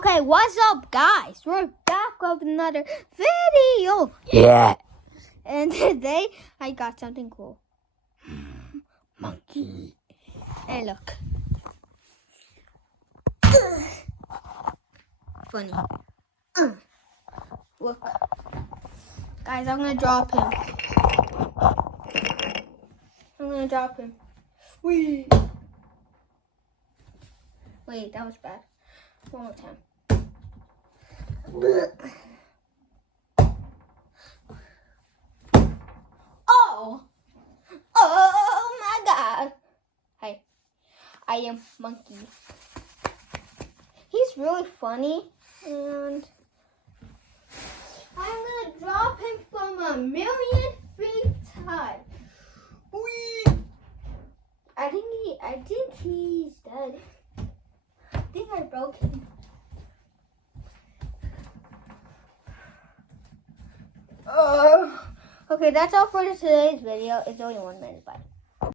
Okay, what's up, guys? We're back with another video. Yeah. And today, I got something cool. Monkey. Hey, look. Funny. Look. Guys, I'm going to drop him. Whee! Wait, that was bad. One more time. Oh my God. Hi, I am Monkey. He's really funny, and I'm gonna drop him from 1,000,000 feet high. Whee! I think he's dead. I think I broke him. Okay, that's all for today's video. It's only 1 minute. Bye.